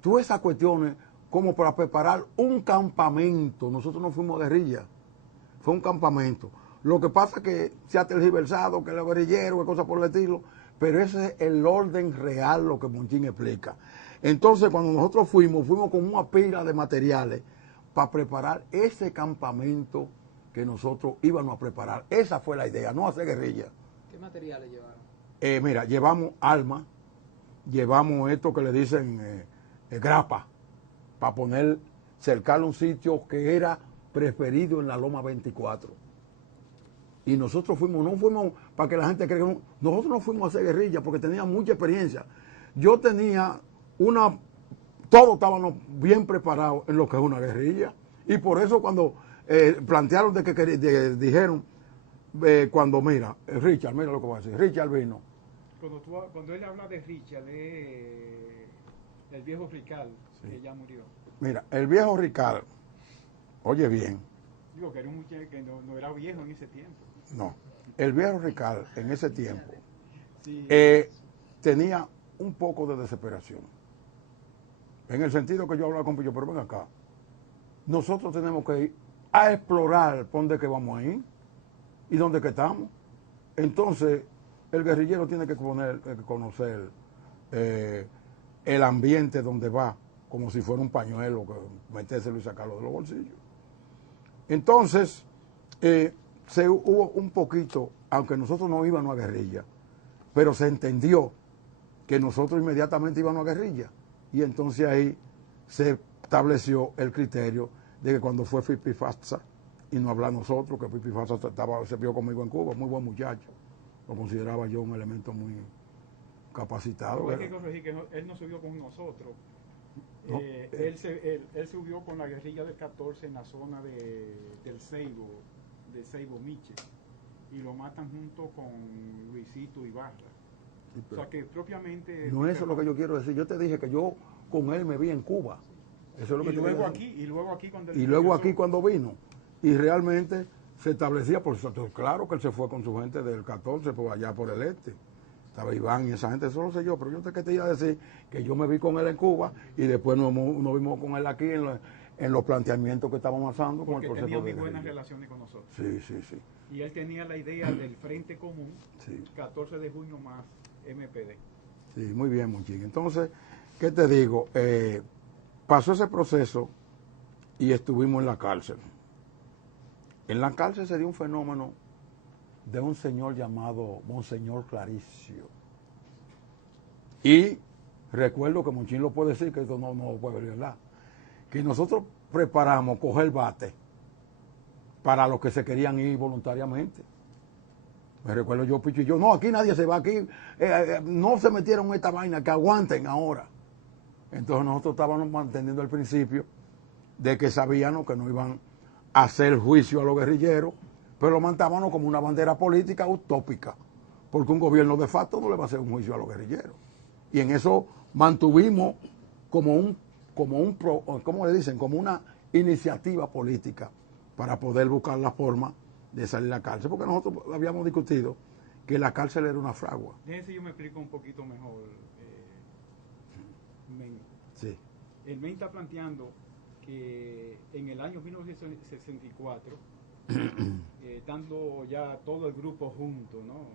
Todas esas cuestiones como para preparar un campamento. Nosotros no fuimos a guerrilla. Fue un campamento. Lo que pasa es que se ha tergiversado, que los guerrilleros, que cosas por el estilo, pero ese es el orden real, lo que Monchín explica. Entonces, cuando nosotros fuimos con una pila de materiales para preparar ese campamento que nosotros íbamos a preparar. Esa fue la idea, no hacer guerrilla. ¿Qué materiales llevaron? Mira, llevamos armas, llevamos esto que le dicen grapa, para cercar un sitio que era preferido en la Loma 24. Y nosotros no fuimos para que la gente crea que nosotros no fuimos a hacer guerrilla porque teníamos mucha experiencia. Yo tenía todos estábamos bien preparados en lo que es una guerrilla. Y por eso cuando plantearon dijeron, cuando mira lo que va a decir, Richard vino. Cuando él habla de Richard, el viejo Rical, sí, que ya murió. Mira, el viejo Rical, oye bien. Digo que era un muchacho que no era viejo en ese tiempo. No, el viejo Rical en ese tiempo sí. Tenía un poco de desesperación. En el sentido que yo hablaba con Pillo, pero ven acá. Nosotros tenemos que ir a explorar por dónde que vamos a ir y dónde que estamos. Entonces, el guerrillero tiene que conocer el ambiente donde va, como si fuera un pañuelo, que metérselo y sacarlo de los bolsillos. Entonces, se hubo un poquito, aunque nosotros no íbamos a guerrilla, pero se entendió que nosotros inmediatamente íbamos a guerrilla. Y entonces ahí se estableció el criterio de que cuando fue Fipi Fasta, y no habla a nosotros, que Fipi Fasta se vio conmigo en Cuba, muy buen muchacho. Lo consideraba yo un elemento muy capacitado. Pero hay que corregir que él no subió con nosotros. No, él subió con la guerrilla del 14 en la zona del Ceibo Miche, y lo matan junto con Luisito Ibarra. Sí, O sea que propiamente... no, eso es lo que yo quiero decir. Yo te dije que yo con él me vi en Cuba. Eso es lo que y luego aquí cuando vino. Y realmente se establecía, por eso, claro que él se fue con su gente del 14, por allá por el este. Estaba Iván y esa gente, eso lo sé yo, pero yo te iba a decir que yo me vi con él en Cuba y después nos vimos con él aquí en los planteamientos que estábamos haciendo con el proceso. Tenía muy buenas relaciones con nosotros. Sí. Y él tenía la idea del Frente Común, sí. 14 de junio más MPD. Sí, muy bien, Monchín. Entonces, ¿qué te digo? Pasó ese proceso y estuvimos en la cárcel. En la cárcel se dio un fenómeno de un señor llamado Monseñor Claricio. Y recuerdo que Monchín lo puede decir, que esto no lo puede ver, ¿verdad? Que nosotros preparamos coger bate para los que se querían ir voluntariamente. Me recuerdo yo, Picho y yo, no, aquí nadie se va, aquí no se metieron en esta vaina, que aguanten ahora. Entonces nosotros estábamos manteniendo el principio de que sabíamos que no iban a hacer juicio a los guerrilleros, pero lo mantábamos como una bandera política utópica, porque un gobierno de facto no le va a hacer un juicio a los guerrilleros. Y en eso mantuvimos como ¿cómo le dicen? Como una iniciativa política para poder buscar la forma de salir de la cárcel, porque nosotros habíamos discutido que la cárcel era una fragua. Déjense yo me explico un poquito mejor. Sí. El MEN está planteando que en el año 1964, estando ya todo el grupo junto, ¿no?,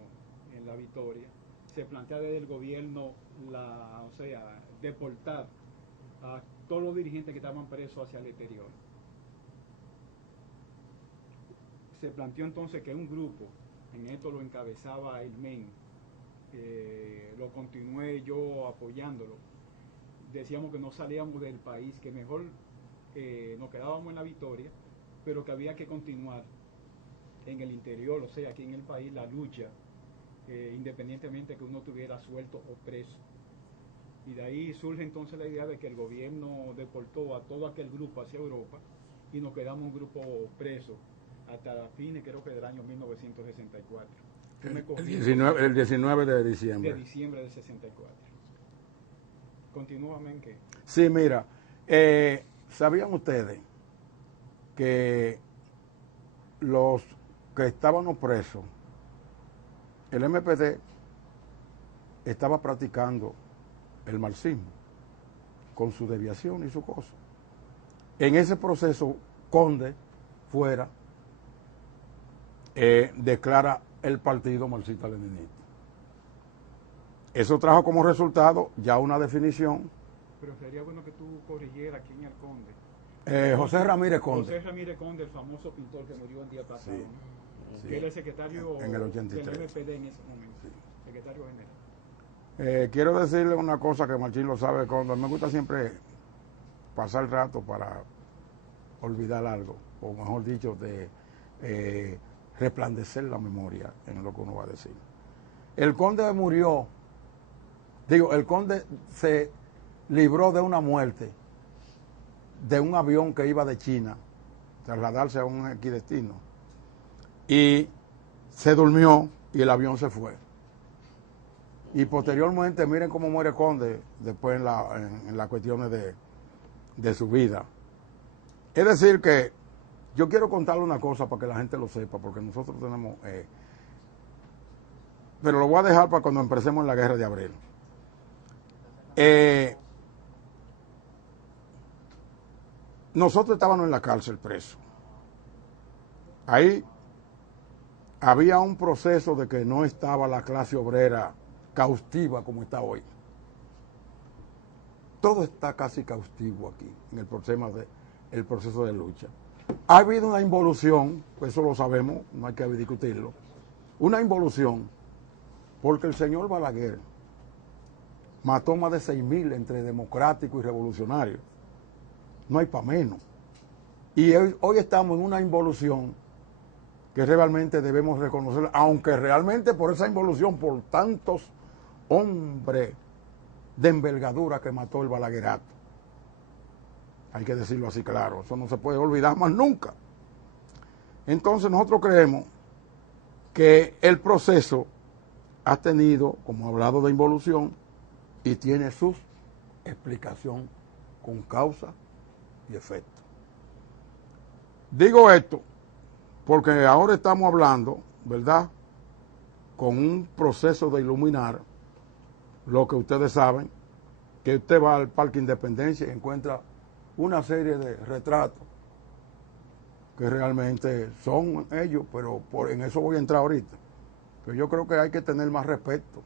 en la victoria, se plantea desde el gobierno deportar a todos los dirigentes que estaban presos hacia el exterior. Se planteó entonces que un grupo, en esto lo encabezaba el MEN, lo continué yo apoyándolo. Decíamos que no salíamos del país, que mejor nos quedábamos en la victoria, pero que había que continuar en el interior, o sea, aquí en el país, la lucha, independientemente de que uno estuviera suelto o preso. Y de ahí surge entonces la idea de que el gobierno deportó a todo aquel grupo hacia Europa y nos quedamos un grupo preso hasta fines, creo que del año 1964. El 19 de diciembre. De diciembre del 64. Continuamente. Sí, mira, ¿sabían ustedes que los que estábamos presos, el MPD estaba practicando el marxismo con su desviación y su cosa? En ese proceso, Conde fuera declara el partido marxista-leninista. Eso trajo como resultado ya una definición. Pero sería bueno que tú corrigieras quién es el Conde. José Ramírez Conde. José Ramírez Conde, el famoso pintor que murió el día pasado, sí, ¿no? sí. Que era el secretario en el 83. del MPD en ese momento, sí. Secretario general. Quiero decirle una cosa que Martín lo sabe, Conde. Me gusta siempre pasar el rato para olvidar algo, o mejor dicho, de resplandecer la memoria en lo que uno va a decir. El Conde murió, el Conde se libró de una muerte de un avión que iba de China, trasladarse a un equidestino, y se durmió y el avión se fue. Y posteriormente, miren cómo muere Conde después en las cuestiones de su vida. Es decir que yo quiero contarle una cosa para que la gente lo sepa, porque nosotros tenemos... pero lo voy a dejar para cuando empecemos en la guerra de abril. Nosotros estábamos en la cárcel presos. Ahí había un proceso de que no estaba la clase obrera caustiva como está hoy. Todo está casi caustivo aquí, en el proceso de lucha. ha habido una involución, eso lo sabemos, no hay que discutirlo, una involución, porque el señor Balaguer mató más de 6.000 entre democráticos y revolucionarios. No hay para menos. Y hoy estamos en una involución que realmente debemos reconocer, aunque realmente por esa involución, por tantos hombres de envergadura que mató el Balaguerato. Hay que decirlo así claro, eso no se puede olvidar más nunca. Entonces nosotros creemos que el proceso ha tenido, como he hablado de involución, y tiene su explicación con causa y efecto. Digo esto porque ahora estamos hablando, ¿verdad?, con un proceso de iluminar lo que ustedes saben, que usted va al Parque Independencia y encuentra una serie de retratos que realmente son ellos, pero en eso voy a entrar ahorita. Pero yo creo que hay que tener más respeto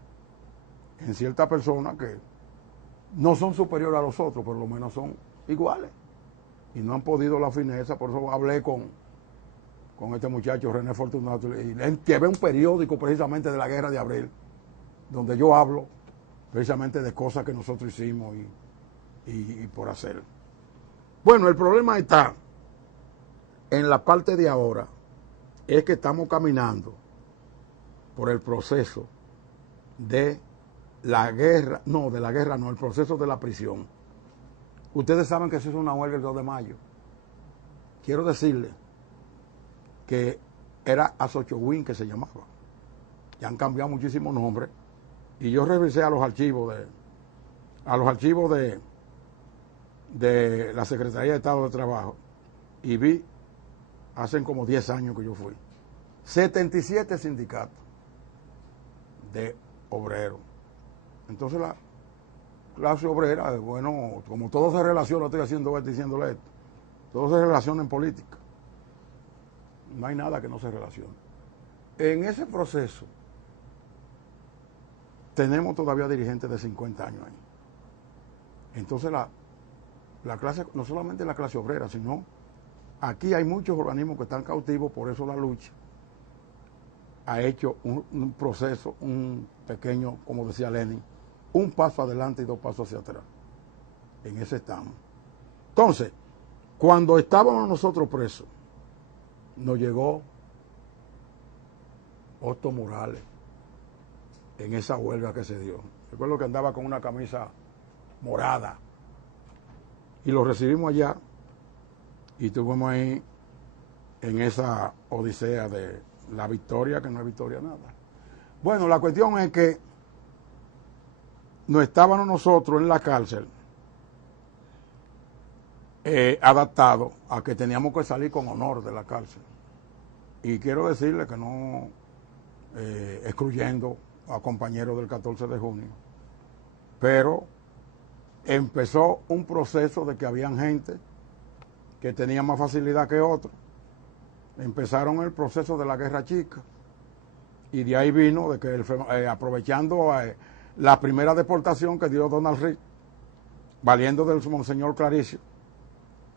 en ciertas personas que no son superiores a los otros, por lo menos son iguales. Y no han podido la fineza, por eso hablé con este muchacho René Fortunato y le llevé un periódico precisamente de la Guerra de Abril, donde yo hablo precisamente de cosas que nosotros hicimos y por hacer. Bueno, el problema está en la parte de ahora, es que estamos caminando por el proceso de la guerra, el proceso de la prisión. Ustedes saben que se hizo una huelga el 2 de mayo. Quiero decirles que era Azochowin que se llamaba. Ya han cambiado muchísimos nombres. Y yo revisé a los archivos de la Secretaría de Estado de Trabajo y vi, hacen como 10 años que yo fui, 77 sindicatos de obreros. Entonces la clase obrera, bueno, como todo se relaciona, estoy haciendo esto, diciéndole esto, todo se relaciona en política. No hay nada que no se relacione. En ese proceso tenemos todavía dirigentes de 50 años ahí. Entonces la clase, no solamente la clase obrera, sino aquí hay muchos organismos que están cautivos, por eso la lucha ha hecho un proceso, un pequeño, como decía Lenin, un paso adelante y 2 pasos hacia atrás. En ese estamos. Entonces, cuando estábamos nosotros presos, nos llegó Otto Morales en esa huelga que se dio. Recuerdo que andaba con una camisa morada y lo recibimos allá y estuvimos ahí en esa odisea de la victoria, que no es victoria nada. Bueno, la cuestión es que no estábamos nosotros en la cárcel adaptados a que teníamos que salir con honor de la cárcel. Y quiero decirle que no excluyendo a compañeros del 14 de junio, pero empezó un proceso de que habían gente que tenía más facilidad que otros. Empezaron el proceso de la Guerra Chica y de ahí vino de que aprovechando la primera deportación que dio Donald Reed, valiendo del Monseñor Claricio,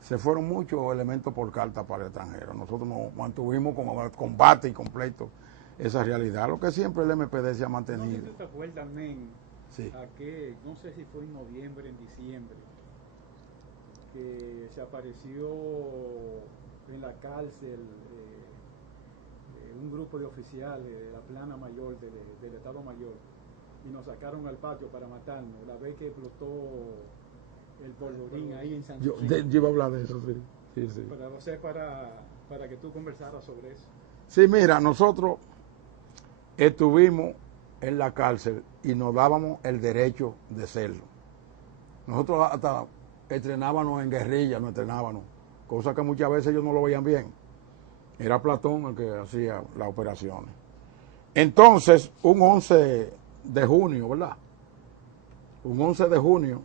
se fueron muchos elementos por carta para el extranjero. Nosotros nos mantuvimos con combate y completo esa realidad, lo que siempre el MPD se ha mantenido. No sé si te acuerdas, men, sí. No sé si fue en noviembre, en diciembre, que se apareció en la cárcel un grupo de oficiales de la plana mayor del Estado Mayor y nos sacaron al patio para matarnos la vez que explotó el polvorín ahí en San José. Yo iba a hablar de eso, sí. Sí. Para que tú conversaras sobre eso. Sí, mira, nosotros estuvimos en la cárcel y nos dábamos el derecho de serlo. Nosotros hasta entrenábamos en guerrilla, cosa que muchas veces ellos no lo veían bien. Era Platón el que hacía las operaciones. Entonces, un 11 de junio, ¿verdad? Un 11 de junio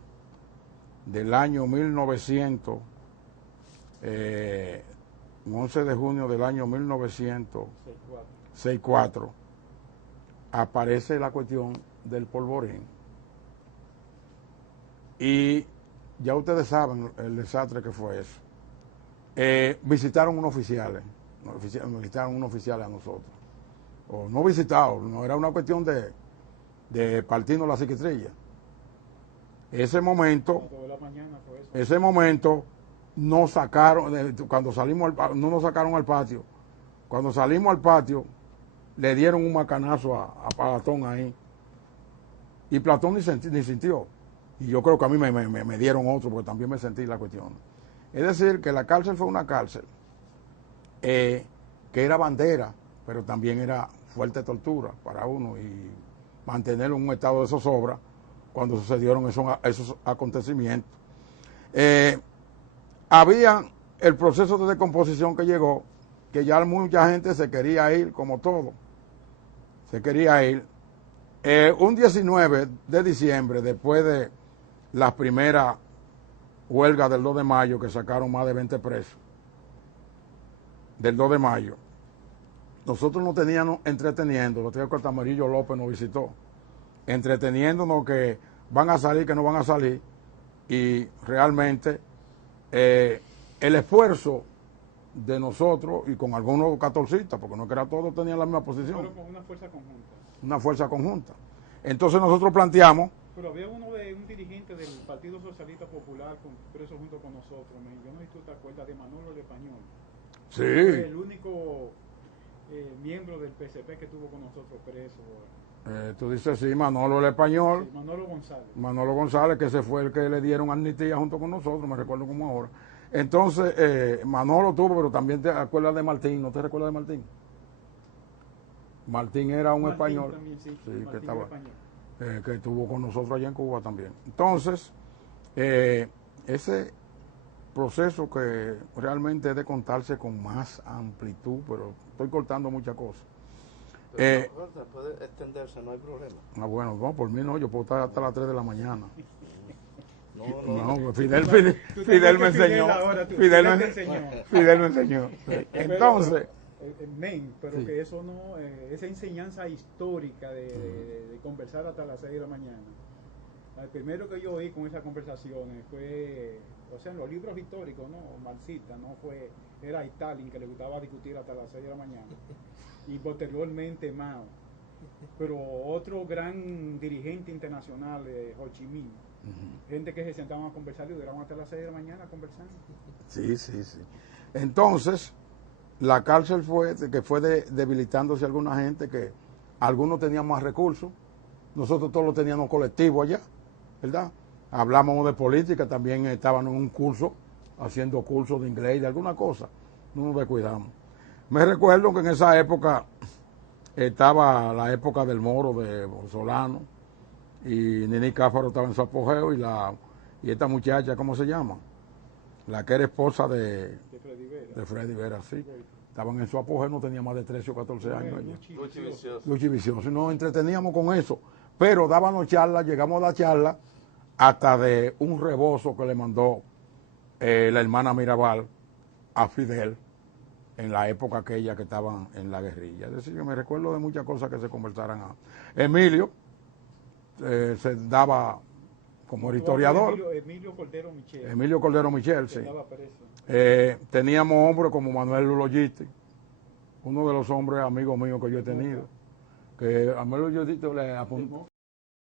del año 1964, aparece la cuestión del polvorín. Y ya ustedes saben el desastre que fue eso. visitaron unos oficiales, visitaron unos oficiales a nosotros. O no visitados, no era una cuestión de partirnos la psiquiatría. Ese momento nos sacaron, cuando salimos no nos sacaron al patio. Cuando salimos al patio, le dieron un macanazo a Platón ahí. Y Platón ni sintió. Y yo creo que a mí me dieron otro, porque también me sentí la cuestión. Es decir, que la cárcel fue una cárcel que era bandera, pero también era fuerte tortura para uno y mantenerlo en un estado de zozobra cuando sucedieron esos acontecimientos. Había el proceso de descomposición que llegó, que ya mucha gente se quería ir, como todo. Se quería ir. Un 19 de diciembre, después de las primeras huelgas del 2 de mayo, que sacaron más de 20 presos, del 2 de mayo, nosotros nos teníamos entreteniendo, los tíos Cortamarillo López nos visitó, entreteniéndonos que van a salir, que no van a salir, y realmente el esfuerzo de nosotros, y con algunos catorcistas, porque no que era todos tenían la misma posición. Pero con una fuerza conjunta. Una fuerza conjunta. Entonces nosotros planteamos... Pero había un dirigente del Partido Socialista Popular preso junto con nosotros. Yo no sé si tú te acuerdas de Manolo el Español. Sí. Fue el único miembro del PSP que estuvo con nosotros preso. Tú dices, sí, Manolo el Español. Sí, Manolo González. Manolo González, que ese fue el que le dieron amnistía junto con nosotros, me recuerdo como ahora. Entonces, Manolo tuvo, pero también te acuerdas de Martín, ¿no te recuerdas de Martín? Martín era un español, también, sí, que estaba, español. Que estuvo con nosotros allá en Cuba también. Entonces, ese proceso que realmente es de contarse con más amplitud, pero estoy cortando muchas cosas. Puede extenderse, no hay problema. Bueno, no, por mí no, yo puedo estar hasta las 3 de la mañana. No, Fidel me enseñó. Fidel me enseñó. Entonces... pero sí. que eso no, esa enseñanza histórica de conversar hasta las 6 de la mañana. El primero que yo oí con esas conversaciones fue, o sea, en los libros históricos, ¿no? Marxistas, no fue, era Stalin, que le gustaba discutir hasta las 6 de la mañana, y posteriormente Mao. Pero otro gran dirigente internacional, Ho Chi Minh, gente que se sentaban a conversar y duraban hasta las 6 de la mañana conversando. Sí. Entonces, la cárcel fue debilitándose alguna gente, que algunos tenían más recursos, nosotros todos lo teníamos colectivo allá, ¿verdad? Hablábamos de política, también estábamos en un curso, haciendo cursos de inglés y de alguna cosa, no nos descuidamos. Me recuerdo que en esa época estaba la época del Moro, de Solano, y Nini Cáfaro estaba en su apogeo, y esta muchacha, ¿cómo se llama? La que era esposa de Freddy Vera, sí. Estaban en su apogeo, no tenía más de 13 o 14 años. Luchi Vicioso. Nos entreteníamos con eso, pero dábamos charlas, llegamos a la charla hasta de un rebozo que le mandó la hermana Mirabal a Fidel en la época aquella que estaban en la guerrilla. Es decir, que me recuerdo de muchas cosas que se conversaran a Emilio, se daba como historiador. Emilio Cordero Michel, sí. Teníamos hombres como Manuel Lulogisti, uno de los hombres amigos míos que yo he tenido, que a Manuel Lulogisti le apuntó,